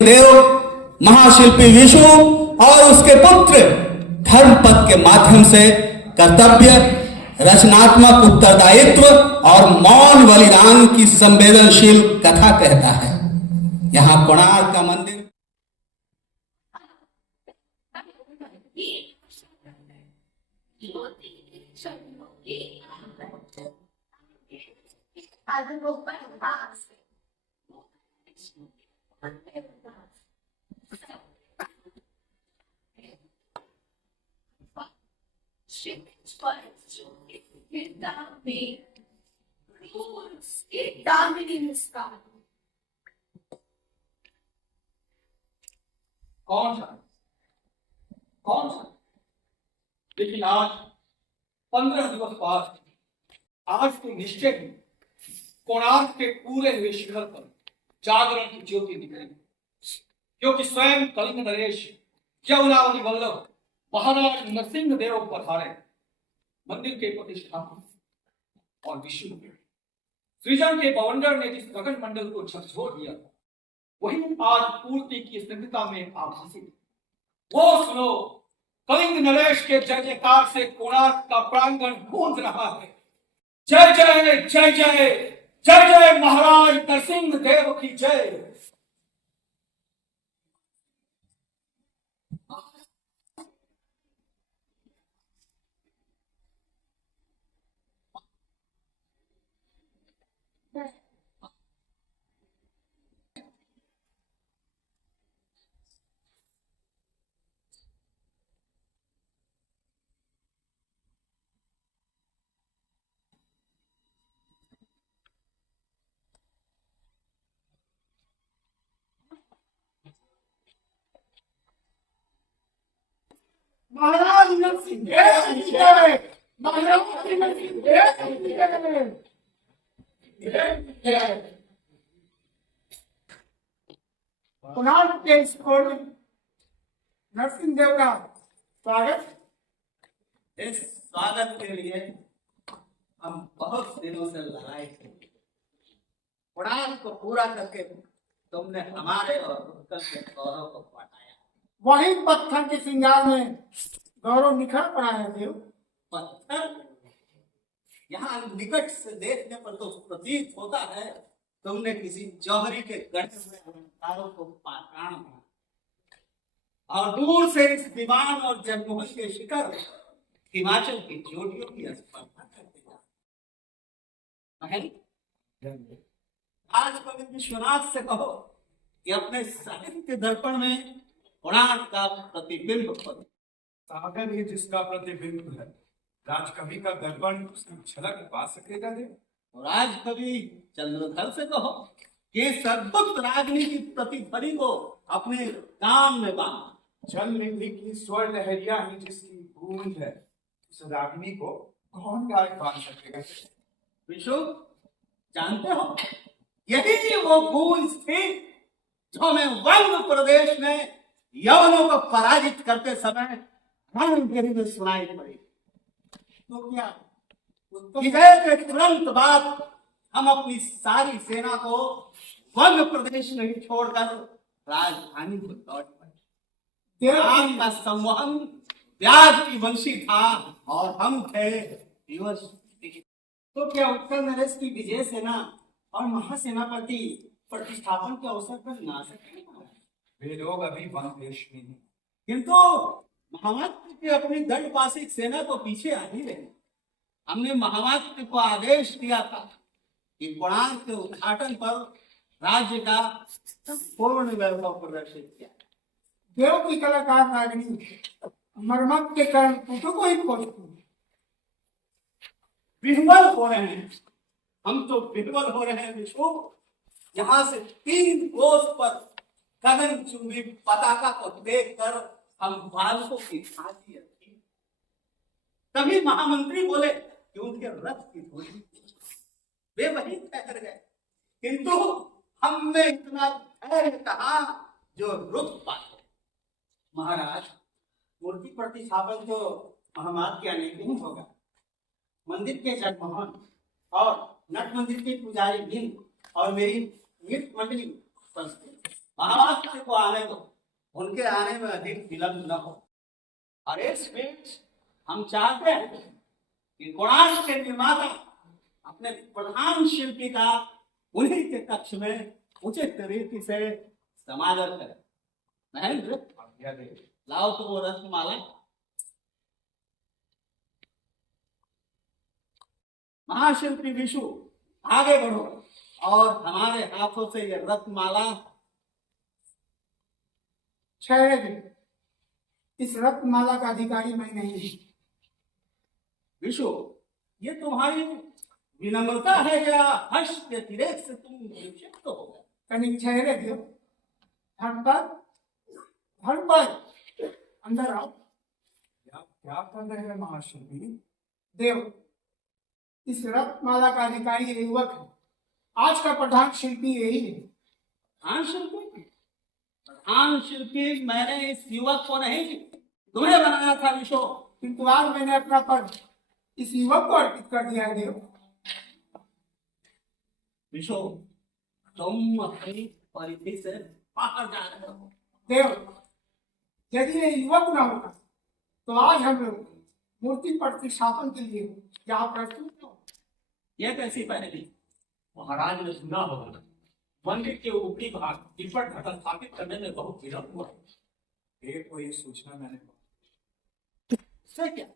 देव महाशिल्पी विष्णु और उसके पुत्र धर्मपद के माध्यम से कर्तव्य, रचनात्मक उत्तरदायित्व और मौन बलिदान की संवेदनशील कथा कहता है। यहाँ कोणार्क का मंदिर कौन सा लेकिन आज 15 दिवस बाद आज के निश्चय ही कोणार्क के पूरे हुए शिखर पर जागरण की ज्योति निकलेगी, क्योंकि स्वयं कलिंग नरेश यमुनावली वल्लभ महाराज नरसिंह देव पधारे मंदिर के प्रतिष्ठापन और विष्णु सृजन के बवंडर ने जिस गगन मंडल को झकझोर दिया था वही आज पूर्ति की स्निग्धता में आभासित। वो सुनो, कलिंग नरेश के जय जयकार से कोणार्क का प्रांगण गूंज रहा है। जय जय जय जय जय जय महाराज नरसिंह देव की जय। महाराज नरसिंह देव की जय। महाराज नरसिंह देव की जय। कोणार्क के स्कूल नरसिंह देव का स्वागत। इस स्वागत के लिए हम बहुत दिनों से लड़ाई थे। कोणार्क को पूरा करके तुमने हमारे और उत्कल के गौरव को बढ़ाया। वही पत्थर के श्रृंगार में गौरव निखर पड़ा है देव। पत्थर यहाँ निकट से देखने पर तो प्रतीत होता है तुमने किसी जौहरी के गढ़े हुए अलंकारों को पाषाण बना और दूर से इस दीवान और जगमोहन के शिखर हिमाचल की चोटियों की स्पर्धा करते जा। आज कवि विश्वनाथ से कहो कि अपने साहित्य दर्पण में कोणार्क का प्रतिबिंब खोले। सागर ही जिसका प्रतिबिंब है, राजकवि का दर्पण उसकी झलक पा सकेगा दे। और आज कवि चंद्रधर से कहो कि सरदुक्त रागनी की प्रतिध्वनि को अपने काम में बांध। जल निधि की स्वर लहरिया ही जिसकी गूंज है, उस रागनी को कौन गायक बांध सकेगा। विशु, जानते हो यही वो गूंज थी जो हमें वंग प्रदेश में यवनों को पराजित करते समय रणभूमि में सुनाई पड़ी। तो क्या विजय के तुरंत बाद हम अपनी सारी सेना को वंग प्रदेश में ही छोड़कर राजधानी को लौट पड़े। आपका संवहन ब्याज की वंशी था और हम थे विवश। तो क्या उत्कल नरेश की विजय सेना और महासेनापति प्रतिष्ठापन के अवसर पर ना सके? वे लोग अभी वंग देश में हैं, किंतु महामात्र की अपनी दंडपासिक सेना को पीछे आ ही रहे। हमने महामात्र को आदेश दिया था कि कोणार्क के उद्घाटन पर राज्य का पूर्ण वैभव प्रदर्शित किया। देव की कलाकार रागनी मरमत के कारण पुटों को ही खोजती विह्वल हो रहे हैं। हम तो विह्वल हो रहे हैं विष्णु। यहाँ से 3 कोस पर गगन चुंबी पताका को देखकर हम बालकों की छाती रखी। तभी महामंत्री बोले कि उनके रथ की धूली वे वहीं ठहर गए, किंतु हमने इतना धैर्य कहा जो रुक पाए। महाराज, मूर्ति प्रतिष्ठापन तो महामात के अनेक नहीं होगा। मंदिर के जगमोहन और नट मंदिर के पुजारी बिंद और मेरी नृत्य मंडली महाराष्ट्र को आने दो, उनके आने में अधिक विलंब न हो। और इस बीच हम चाहते हैं कि कोणार्क के निर्माता अपने प्रधान शिल्पी का उन्हीं के कक्ष में उचित तरीके से समादर करें। महेंद्र, आज्ञा दे। लाओ तो वो रत्नमाला। महाशिल्पी विशु, आगे बढ़ो और हमारे हाथों से ये रत्नमाला। शायद इस रत्नमाला का अधिकारी मैं नहीं। विशु, ये तुम्हारी विनम्रता है या हर्ष के अतिरेक से तुम विक्षिप्त हो गए? कनिक ठहरे देव, धर्मपद अंदर आओ। क्या कर रहे हैं महाशिल्पी? देव, इस रत्नमाला का अधिकारी ये युवक है। आज का प्रधान शिल्पी यही है। प्रधान शिल्पी? प्रधान शिल्पी मैंने इस युवक को नहीं, तुम्हें बनाया था विशु। किंतु आज मैंने अपना पद इस युवक को अर्पित कर दिया है देव। विशु, तुम अपनी परिधि से बाहर जा रहे हो। देव, यदि ये युवक न होता तो आज हम लोग मूर्ति प्रतिष्ठापन के लिए यहाँ प्रस्तुत हो। ये कैसी पहली? महाराज ने सुना होगा मंदिर के ऊपरी भाग तिलपट घटा स्थापित करने में बहुत विलंब हुआ। एक को ये सूचना मैंने से क्या?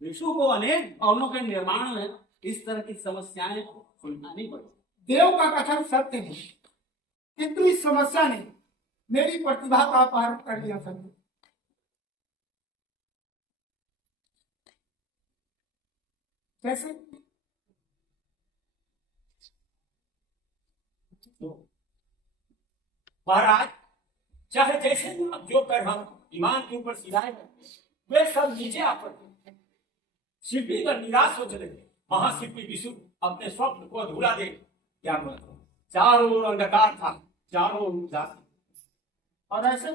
विशु को अनेक भवनों के निर्माण में इस तरह की समस्याएं सुलझानी पड़ी। देव का कथन सत्य है, किंतु इस समस्या ने मेरी प्रतिभा का अपहरण कर लिया था। कैसे? महाराज, चाहे जैसे भी आप जो कर हम ईमान के ऊपर सिधाए वे सब नीचे आ पड़े। शिल्पी का निराश हो चले। महाशिल्पी विशु अपने स्वप्न को अधूरा दे क्या बोलते? चारों ओर अंधकार था, चारों ओर उजाला। और ऐसे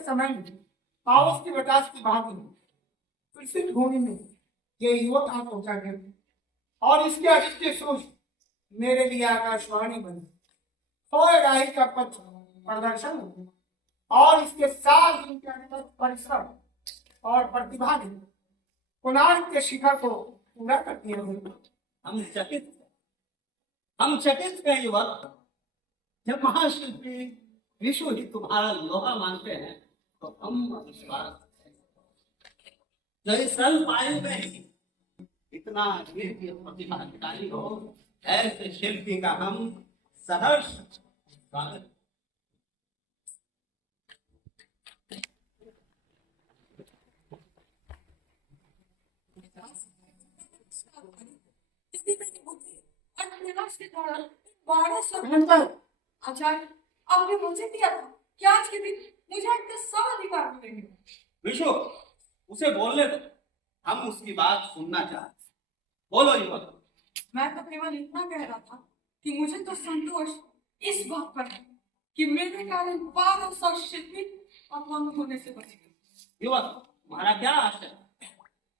समय में पावस की विकास की भांति कृषि भूमि में ये युवक आ पहुंचा गया और इसके अदित्य सोच मेरे लिए आकाशवाणी बनी। राही का पथ प्रदर्शन और इसके साल दिन के अंदर परिश्रम और प्रतिभा ने कोणार्क के शिखर को पूरा कर दिया। हम चकित हैं युवक। जब महाशिल्पी विशु ही तुम्हारा लोहा मानते हैं तो हम विश्वास जो इस अल्पायु में ही इतना दिव्य प्रतिभाशाली हो, ऐसे शिल्पी का हम सहर्ष स्वागत। आचार्य, आपने मुझे दिया था कि आज के दिन मुझे आपके सब अधिकार मिलेंगे। विशु, उसे बोलने दो, हम उसकी बात सुनना चाहते। बोलो युवक। मैं तो केवल इतना कह रहा था कि मुझे तो संतोष इस बात पर है कि मेरे कारण 1200 शिल्पी अपमान होने से बचेंगे। युवक, तुम्हारा क्या आशा है?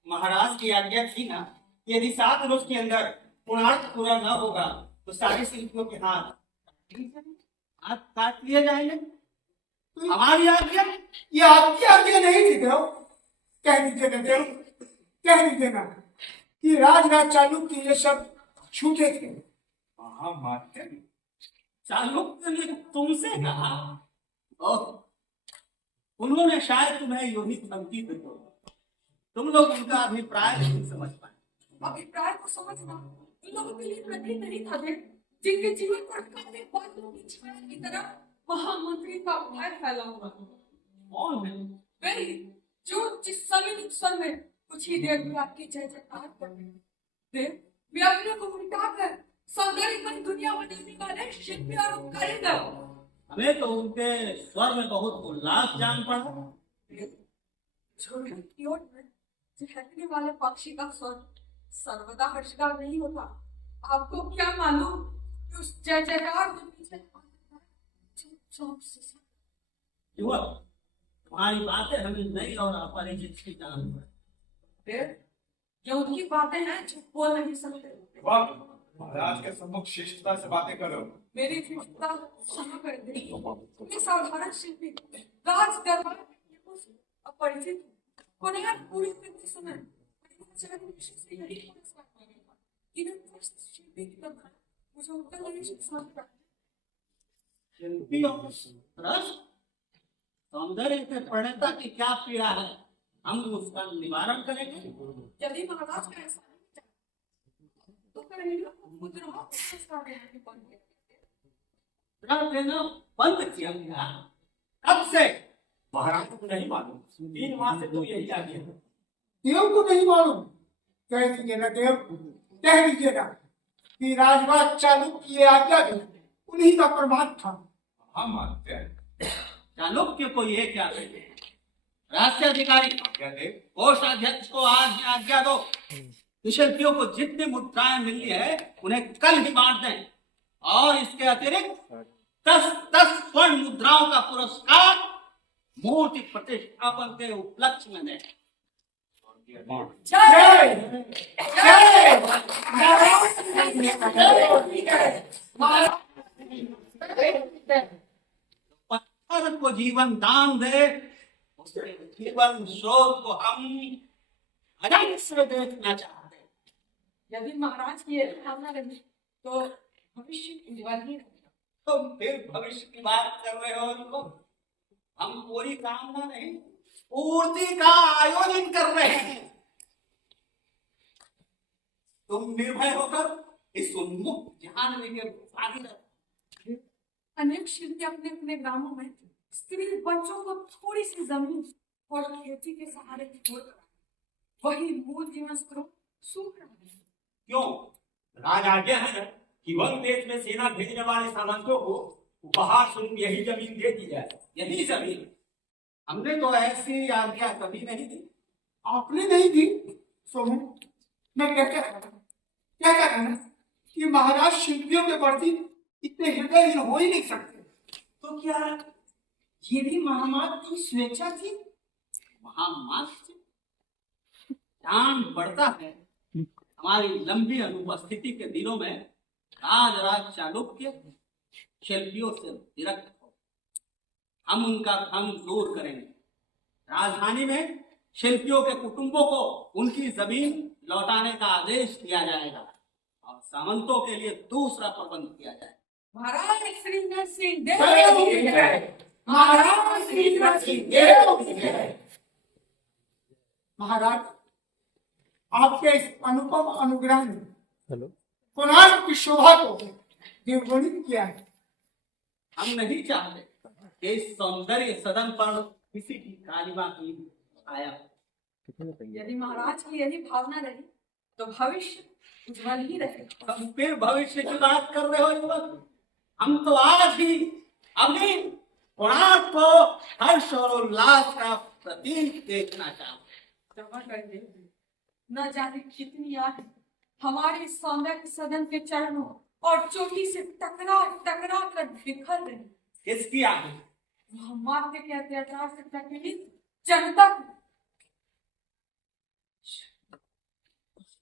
महाराज की आज्ञा थी ना, यदि 7 रोज के अंदर कोणार्क पूरा न होगा तो सारे शिल्पियों के हाथ काट लिए जाएंगे। हमारी आज्ञा? ये आपकी आज्ञा नहीं थी देव। कह दीजिए ना देव, कह दीजिए ना कि राजराज चालुक्य के ये सब छूटे थे। हाँ मानते हैं। चालुक्य ने तुमसे कहा? उन्होंने शायद तुम्हें यूं ही धमकी दी हो। तुम लोग उनका अभिप्राय नहीं समझ पाए। अभिप्राय को समझना उन लोगों के लिए कठिन नहीं था देव, जिनके जीवन पर कभी बादलों की छाया की तरह महामंत्री का भय फैला हुआ था। कौन है? वही जो जिस समय स्वर में कुछ ही देर में आपकी जय जयकार कर देव, वे अपने को उल्टाकर सौंदर्यमय दुनिया बनाने वाले शिल्पी और कारीगर। हमें तो उनके स्वर में बहुत उल्लास जान पड़ा। झटकने वाले पक्षी का स्वर सर्वदा हर्षगार नहीं होता। आपको क्या मालूम कि उस जय जयकार के पीछे युवक, तुम्हारी बातें हमें नई और अपरिचित सी जान पड़ी। ये उनकी बातें हैं जो बोल नहीं सकते। महाराज के सम्मुख शिष्टता से बातें करो। मेरी शिष्टता क्षमा कर दे। मैं साधारण शिल्पी राज दरबार में अपरिचित हूँ। कोणार्क पूरी करते समय से यही पुरस्कार मिलेगा कि मैं प्रस्त शिल्पी की तरह मुझे उत्तर शिक्षा प्राप्त। शिल्पियों रस सौंदर्य के प्रणेता की क्या पीड़ा है, हम उसका निवारण करेंगे। यदि महाराज का ऐसा नहीं चाहता तो करेगा मुद्राओं को पुरस्कार देने की बंद कर देते। मुद्रा देना बंद किया गया, कब से? महाराज को नहीं मालूम, 3 माह से तो यही आगे है। देव को नहीं मालूम? कह दीजिए ना देव, कह दीजिएगा कि राजवास चालुक्य की आज्ञा थी, उन्हीं का प्रभाव था। हम मानते हैं। चालुक्य को ये क्या कहते हैं? राष्ट्रीय अधिकारी क्या देव? कोषाध्यक्ष को आज ही आज्ञा दो कि शिल्पियों को जितनी मुद्राएं मिली है उन्हें कल ही बांट दें, और इसके अतिरिक्त 10 स्वर्ण मुद्राओं का पुरस्कार मूर्ति प्रतिष्ठापन के उपलक्ष्य में दें। जय जय पत्थर को जीवन दान दे, उसके जीवन स्रोत को हम अजन्म से देखना चाहते हैं। यदि महाराज की यही भावना रही तो भविष्य उज्जवल ही रहेगा। तुम फिर भविष्य की बात कर रहे हो उनको? हम पूरी कामना नहीं, पूर्ति का आयोजन कर रहे हैं। तुम निर्भय होकर इस उन्मुक्त जाह्नवी के भागीदार। अनेक शिल्पी अपने अपने ग्रामों में स्त्री बच्चों को थोड़ी सी जमीन और खेती के सहारे छोड़कर वही मूल जीवन स्रोत सूख रहा है। क्यों? राज आज्ञा है ना कि वन देश में सेना भेजने वाले सामंतों को उपहार स्वरूप यही जमीन दे दी जाए। यही जमीन, हमने तो ऐसी आज्ञा कभी नहीं दी। आपने नहीं दी सोनू, मैं क्या कहना कि महाराज शिल्पियों के प्रति इतने हृदयहीन हो ही नहीं सकते। तो क्या ये भी महामात की स्वेच्छा थी? महामात से ज्ञान बढ़ता है। हमारी लंबी अनुपस्थिति के दिनों में राज चालुक्य शिल्पियों से विरक्त हो, हम उनका भंग दूर करेंगे। राजधानी में शिल्पियों के कुटुंबों को उनकी जमीन लौटाने का आदेश दिया जाएगा और सामंतों के लिए दूसरा प्रबंध किया जाएगा। महाराज श्री नरसिंह देव महाराज श्री नरसिंह देव। महाराज, आपके इस अनुपम अनुग्रह ने कोणार्क की शोभा को द्विगुणित किया है। हम नहीं चाहते कि इस सौंदर्य सदन पर किसी की कालिमा की छाया। यदि महाराज की यही भावना रही तो भविष्य उज्जवल ही रहेगा। हम फिर भविष्य की बात कर रहे हो युवक? हम तो आज ही अभी कोणार्क को हर्ष और उल्लास का प्रतीक देखना चाहते। क्षमा कर दे, न जाने कितनी आग हमारे सौंदर्य सदन के चरणों और चोटी से टकरा टकरा कर बिखर रही। किसकी आगे? माते के अत्याचार से पीड़ित जनता की।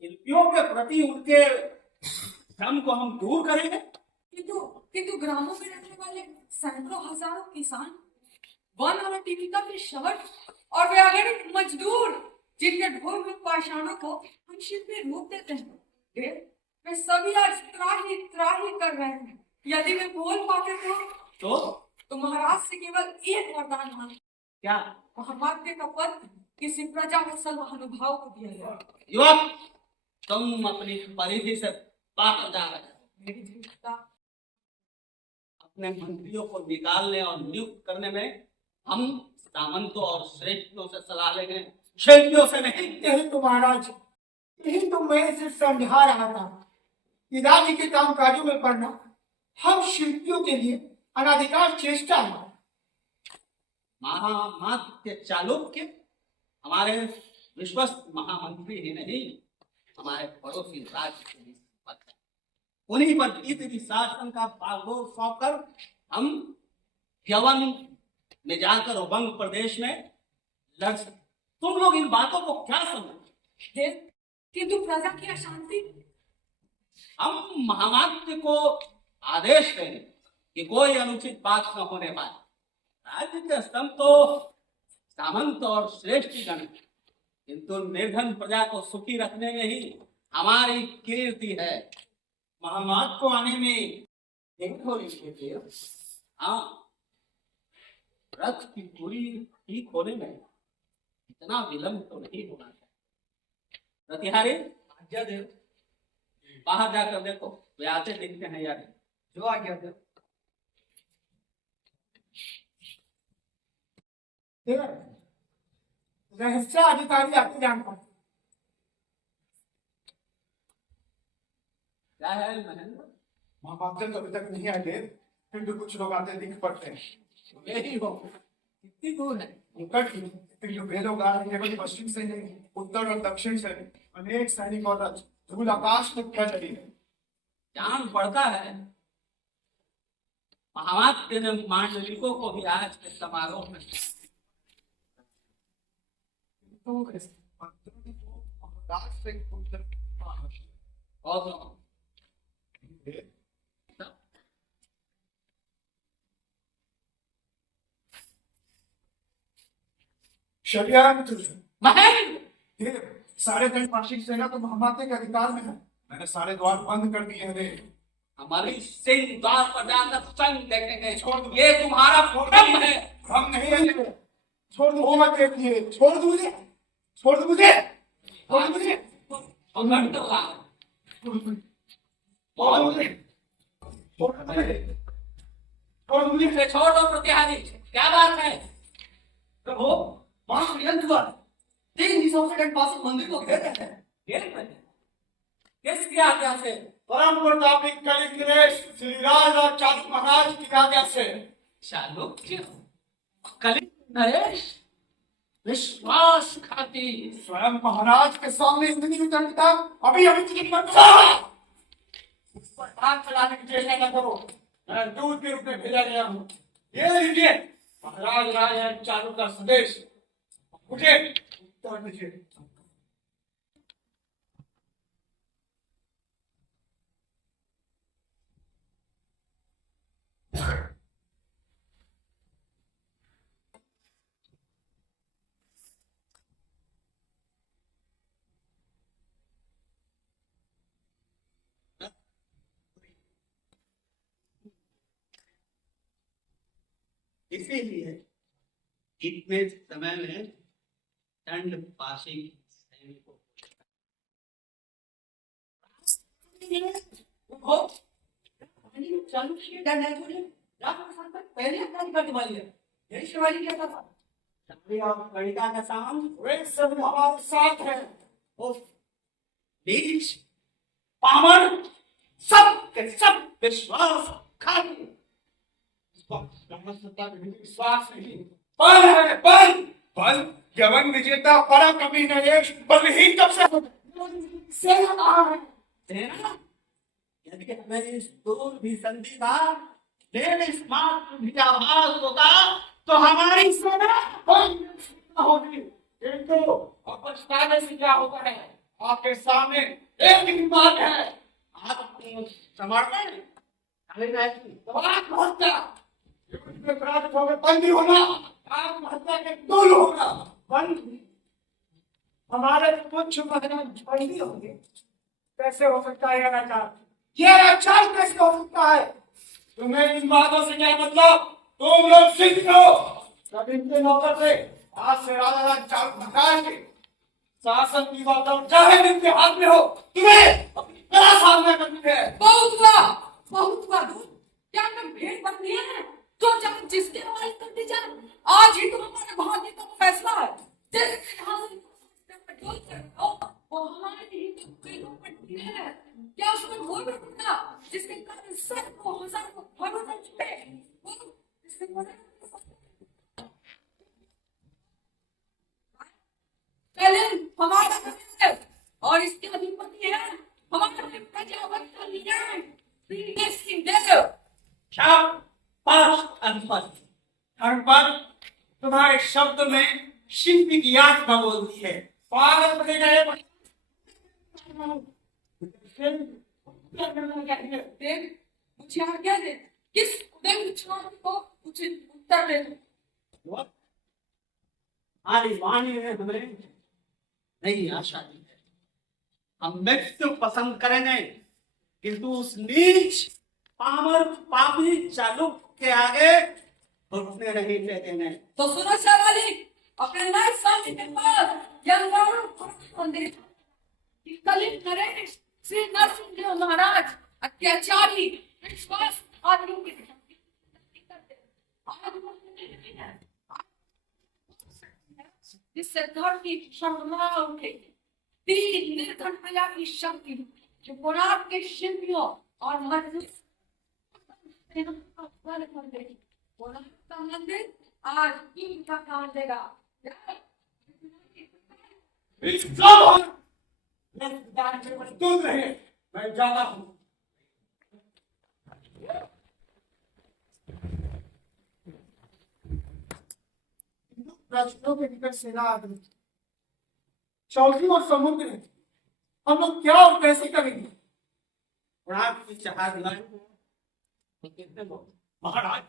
शिल्पियों के प्रति उनके श्रम को हम दूर करेंगे। किंतु ग्रामों में रहने वाले सैकड़ों हजारों किसान, वन और टीविका के शवट और वे अगणित मजदूर जिनके ढोल में पाषाणों को हम शिल्पी रूप देते हैं, वे सभी आज त्राही त्राही कर रहे हैं। यदि वे बोल पाते तो महाराज से केवल एक वरदान मांग। क्या? महामात्य का पद किसी प्रजा वत्सल महानुभाव को दिया जाए। युवक, तुम अपनी परिधि से बाहर जा रहे हो। मेरी धृष्टता अपने मंत्रियों को निकालने और नियुक्त करने में हम सामंतों और श्रेष्ठों से सलाह लेंगे, शिल्पियों से नहीं। यही तो महाराज, यही तो मैं इसे समझा रहा था कि राज्य के कामकाजों में पड़ना हम शिल्पियों के लिए अनाधिकार चेष्टा है। महामात्य चालुक्य हमारे विश्वस्त महामंत्री ही नहीं, हमारे पड़ोसी राज्य के भी संपत्ति। उन्हीं पर भीतरी शासन का बागडोर सौंपकर हम यवन में जाकर वंग प्रदेश में लड़ सकते। तुम लोग इन बातों को क्या समझते? किंतु प्रजा की अशांति हम महामात्र को आदेश दें कि कोई अनुचित बात न होने पाए। राज्य के स्तंभ तो सामंत और श्रेष्ठ गण हैं, किंतु निर्धन प्रजा को सुखी रखने में ही हमारी कीर्ति है। महामात को आने में देर हो रही है देव। हाँ, रथ की पूरी ठीक होने में इतना विलंब तो नहीं होना चाहिए। प्रतिहारी, आज्ञा देव। बाहर जाकर देखो वे आते दिखते हैं या नहीं। जो आज्ञा देव। देव, रहस्य अधिकारी आपको जान पाते। क्या है महेंद्र? महामात्र तो अभी तक नहीं आए देव, किंतु कुछ लोग आते दिख पड़ते हैं। यही हो, कितनी दूर है? निकट ही किंतु वे लोग आ रहे हैं केवल पश्चिम से नहीं, उत्तर और दक्षिण से अनेक सैनिक और रथ धूल आकाश में फैल रही है। जान पड़ता है महामात्र ने मांडलिकों को भी आज के समारोह में तो इस मंत्र को महाराज से उत्तर और षड्यंत्र महेंद्र, देव, सारे दैत्यपाशिक सेना तो महामात्र के अधिकार में है। मैंने सारे द्वार बंद कर दिए हैं देव। हमारी सिंह द्वार पर जाकर संग देखेंगे। छोड़ दो। ये तुम्हारा भ्रम है। हम नहीं है देव। छोड़ दो मत देखिए, छोड़ दो मुझे, छोड़ दो मुझे, छोड़ दो मुझे, पकड़ दो। छोड़ दो मुझे, छोड़ दो मुझे, छोड़ दो मुझे, छोड़ दो मुझे। इसे छोड़ दो प्रतिहारी, क्या बात है? प्रभु, वहां षड्यंत्र 3 दिशाओं से दैत्यपाशिक मंदिर को घेर रहे हैं। घेर रहे हैं? किसकी आज्ञा से? परम प्रतापी कलिंगेश श्री राज और चालू महाराज की आज्ञा से। चालुक्य, कलिंग नरेश, विश्वासघाती। स्वयं महाराज के सामने इतनी वितरणता अभी अभी तुझे हाथ चलाने की चेष्टा न करो। मैं दूध के रूप में भेजा गया हूँ। ये लीजिए महाराज राज चालू का संदेश। मुझे उत्तर दीजिए। इसीलिए इतने समय में दंड पाशी सैनिकों हो चालू किए दंड है बोले राम प्रसाद तक पहले अपराधी करने वाली है। यही शिवाजी क्या था? चांदी और कणिका का साम वे सब हमारे साथ हैं। बीच पामर सब के सब विश्वास खाती। विश्वास नहीं, बल है, बल, बल। यवन विजेता पराक्रमी नरेश बलहीन कब से सेना कहाँ है? सेना, यदि हमें इस दूर भी संधि का लेकिन इस मात्र भी आभास होता तो हमारी सेना होगी। किंतु अब पछताने से क्या होता है? आपके सामने एक ही बात है। आप समर्पण आत्महत्या बंदी होना, आत्महत्या के दूर होगा। बंदी? हमारे पुच्छ महाराज बंदी होंगे? कैसे हो सकता है राजा? ये आचार कैसे हो सकता है? तुम्हें इन बातों से क्या मतलब? तुम लोग सिद्ध हो। कभी के नौकर से आज से राजा चालू भगाए के शासन की बात चाहे दिन के हाथ में हो, तुम्हें अपनी कला सामना करनी है। बहुत हुआ दूध। क्या तुम भेड़ बन दिए हैं? तो जब जिसके हवाले कर दी जाए, आज ही तुम हमारे भाग्य का फैसला है। जैसे यहाँ से पेट्रोल कर वहाँ ही तो पेड़ों पर गिरे हैं। क्या उसमें वो बैठेगा जिसके कारण सर को हजार को फलों में छुपे? वो जिसके कारण कलिंग हमारा है और इसके अधिपति है हमारे प्रजावत्ता लीलाएं श्री सिंह देव। धर्मपद तुम्हारे शब्द में शिल्पी की आत्मा बोलती है। पागल बने गए देव, मुझे आज्ञा दे, किस उदय को उचित उत्तर दे दूं। हमारी वाणी ने हमें नई आशा दी है। हम मृत्यु पसंद करेंगे, किंतु उस नीच पामर पापी चालुक के आगे घुटने नहीं टेकेंगे। तो सुनो शालाली, अपने नए साथी के पास यंगाणु मंदिर कि कलिंग नरेश श्री नरसिंह देव महाराज अत्याचारी विश्वास आदमियों की करते जिससे धर्म की शर्मा उठेगी। तीन निर्धन प्रजा की शक्ति जो कोणार्क के शिल्पियों और मजदूर कोणार्क का मंदिर आज ईंट का काम देगा। दूर रहे, मैं जाता हूँ। राष्ट्रों के निकट सेना आ गई। चौकी और समुद्र है। हम लोग क्या और कैसे करेंगे? कोणार्क की जहाज लाए तो कितने लोग? महाराज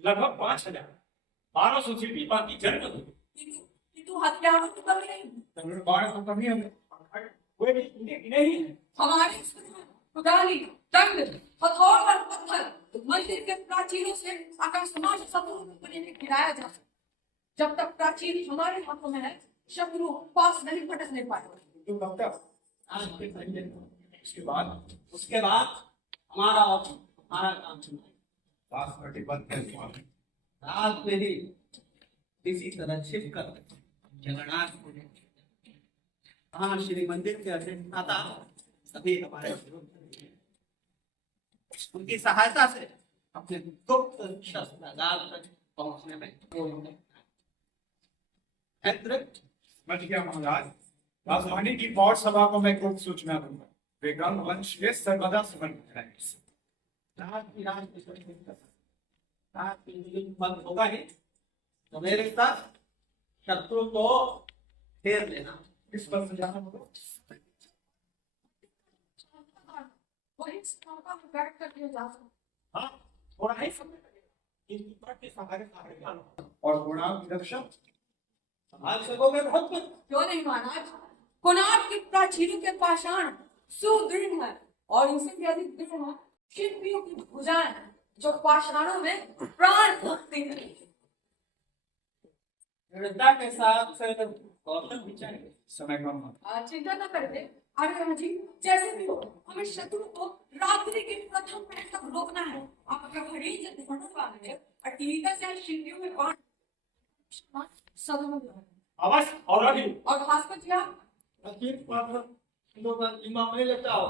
लगभग 5,000, 1200 शिल्पी बाकी जन्म तू हथियारों की कमी नहीं, कमी हमें कोई नहीं। हमारे कुदाली, दंड, हथौड़ और पत्थर मंदिर के प्राचीनों से आकाशमान शत्रु को गिराया जा सकता। जब तक प्राचीन हमारे हाथों में है, शत्रु पास नहीं भटकने पाएगा। तो कब तक? आज के संजय उसके बाद हमारा काम चुनाव पास प्रतिबद्ध है स्वामी। रात में ही इसी तरह छिप कर जगन्नाथ को हाँ श्री मंदिर के अधिष्ठाता सभी हमारे विरुद्ध हैं। उनकी सहायता से अपने गुप्त शस्त्रागार तक पहुंचने में समझ गया महाराज। राजधानी की पौर सभा को मैं गुप्त सूचना दूंगा। वे गंग वंश के सर्वदा समर्पित रहेंगे। रात की रात की रात की नींद बंद होगा ही तो मेरे साथ शत्रु को फेर लेना। किस पर से जाना होगा? वही मौका को गार्ड करके जा सकता। हाँ, थोड़ा ही समय लगेगा। इनकी बात के सहारे सहारे जाना और कोणार्क की रक्षा संभाल सकोगे बहुत कुछ। क्यों नहीं महाराज, कोणार्क के प्राचीनों के पाषाण सुदृढ़ है और इनसे भी अधिक दृढ़ है शिल्पियों की भुजाएं जो पाषाणों में प्राण भक्ति है। दृढ़ता के साथ कौशल भी चाहिए। समय कम है। चिंता न करें आर्यन जी, जैसे भी हो हमें शत्रु को रात्रि के प्रथम पहर तक रोकना है। आप अगर घड़ी से ढूंढने वाले हैं और टीवी का से शिल्पियों में बाण सदम अवश्य और अभी और भास्कर जी आप अखिल पर लोग जिम्मा में लेता हो।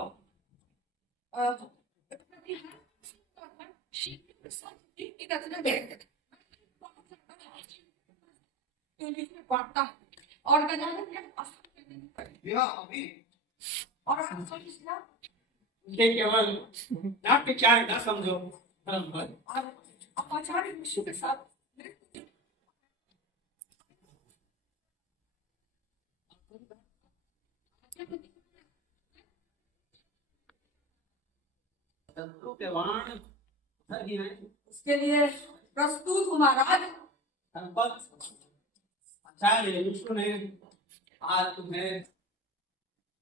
शिल्पियों के साथ एक रचना है बांटता है और गजानन के यह अभी और आप समझना ये केवल नाट्य चार न समझो परंपरा और आचार्य विष्णु के साथ शत्रु के बाण उधर ही हैं। उसके लिए प्रस्तुत हूँ महाराज। संपत आचार्य विष्णु ने आज तुम्हें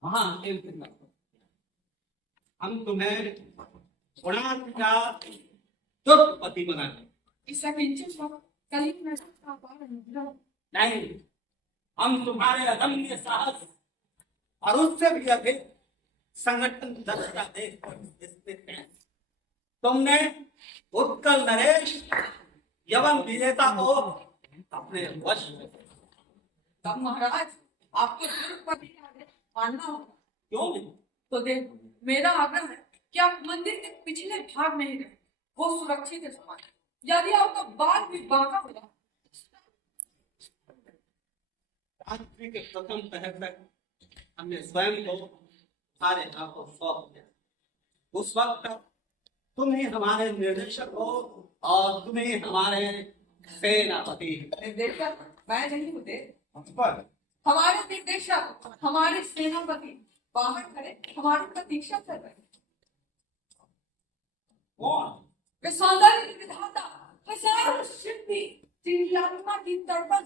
महादेव के नाम हम तुम्हें कोणार्क का पति बनाए। इससे किंचित कलिंग नगर का पार नहीं, हम तुम्हारे अदम्य साहस और उससे भी अधिक संगठन दक्षता देखकर स्थित हैं। तुमने उत्कल नरेश यवन विजेता को अपने वश में तब महाराज आपको जरूर पति का आदेश मानना होगा। क्यों नहीं? तो देख मेरा आग्रह है कि आप मंदिर के पिछले भाग में ही रहे, वो सुरक्षित है समान। यदि आपका बाल भी बांका होगा रात्रि के प्रथम पहर तक हमने स्वयं को सारे हाथों सौंप दिया। उस वक्त तक तुम ही हमारे निर्देशक हो और तुम ही हमारे सेनापति। निर्देशक मैं नहीं होते, पर हमारे निर्देशक हमारे सेनापति बाहर खड़े हमारी प्रतीक्षा कर रहे हैं। कौन? वे सौंदर्य के विधाता, हजार शिल्पी, जिनकी आत्मा की तड़पन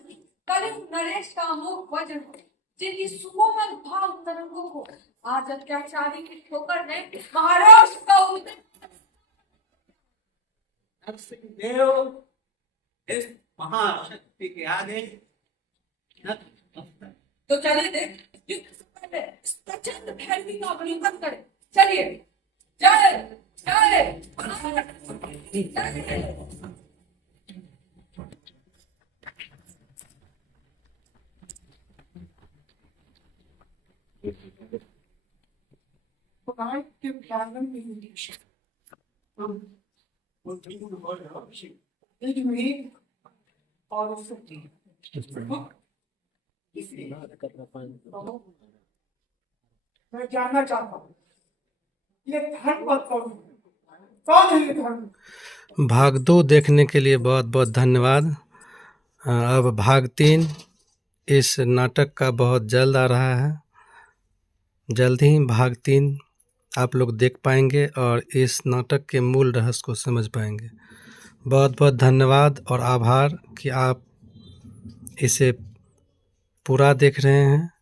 कलिंग नरेश का अमोघ वजन हो, जिनकी सुकोमल भाव तरंगों को आज अत्याचारी की ठोकर ने महाराष्ट्र का उदय नरसिंहदेव इस महाशक्ति के आगे नतमस्तक। तो चले दे युद्ध से पहले इस प्रचंड भैरवी का अवलोकन करें। चलिए, जय जय जय। खुदाई के प्रांगण में एक मेघ और उसकी मैं जानना चाहता हूँ ये धर्म पद कौन है ये धर्म? भाग 2 देखने के लिए बहुत बहुत धन्यवाद। अब भाग 3 इस नाटक का बहुत जल्द आ रहा है। जल्द ही भाग 3 आप लोग देख पाएंगे और इस नाटक के मूल रहस्य को समझ पाएंगे। बहुत बहुत धन्यवाद और आभार कि आप इसे पूरा देख रहे हैं।